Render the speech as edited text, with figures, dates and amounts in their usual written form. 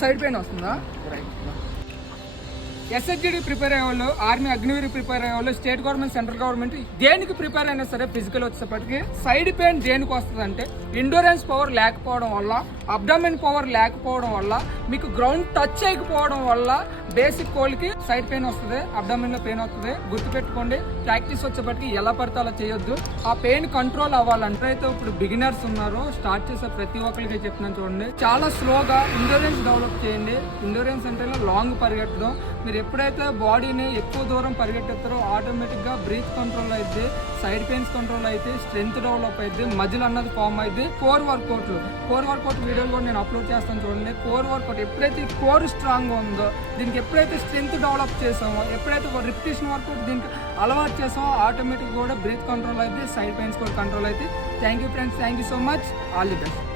Side pain వస్తుందా? ఎస్హెచ్జిడి prepare అయ్యే వాళ్ళు, ఆర్మీ అగ్నివీర్ ప్రిపేర్ అయ్యే వాళ్ళు, స్టేట్ గవర్నమెంట్, సెంట్రల్ గవర్నమెంట్ దేనికి ప్రిపేర్ అయినా సరే ఫిజికల్ వచ్చేటప్పటికి సైడ్ పెయిన్ దేనికి వస్తుంది అంటే ఎండ్యూరెన్స్ పవర్ లేకపోవడం వల్ల, అబ్డామిన్ పవర్ లేకపోవడం వల్ల, మీకు గ్రౌండ్ టచ్ చేయకపోవడం వల్ల బేసిక్ కోల్కి సైడ్ పెయిన్ వస్తుంది, అబ్డామిన్ లో పెయిన్ వస్తుంది. గుర్తుపెట్టుకోండి, ప్రాక్టీస్ వచ్చేప్పటికి ఎలా పడితే అలా చేయొద్దు. ఆ పెయిన్ కంట్రోల్ అవ్వాలంటే అయితే ఇప్పుడు బిగినర్స్ ఉన్నారు, స్టార్ట్ చేసే ప్రతి ఒక్కరికి చెప్తున్నాను చూడండి, చాలా స్లోగా ఎండ్యూరెన్స్ డెవలప్ చేయండి. ఎండ్యూరెన్స్ అంటే లాంగ్ పరిగెట్టడం. మీరు ఎప్పుడైతే బాడీని ఎక్కువ దూరం పరిగెట్టేస్తారో ఆటోమేటిక్గా బ్రీత్ కంట్రోల్ అయితే, సైడ్ పెయిన్స్ కంట్రోల్ అయితే, స్ట్రెంత్ డెవలప్ అయితే, మజిల్ అన్నది ఫామ్ అయితే. కోర్ వర్కౌట్ వీడియోలు కూడా నేను అప్లోడ్ చేస్తాను చూడండి. కోర్ వర్కౌట్ ఎప్పుడైతే కోర్ స్ట్రాంగ్ ఉందో, దీనికి ఎప్పుడైతే స్ట్రెంత్ డెవలప్ చేసామో, ఎప్పుడైతే రిపిటేషన్ వర్కౌట్ దీనికి అలవాటు చేసామో ఆటోమేటిక్ కూడా బ్రీత్ కంట్రోల్ అయితే, సైడ్ పెయిన్స్ కూడా కంట్రోల్ అయితే. Thank you friends, thank you so much, all the best.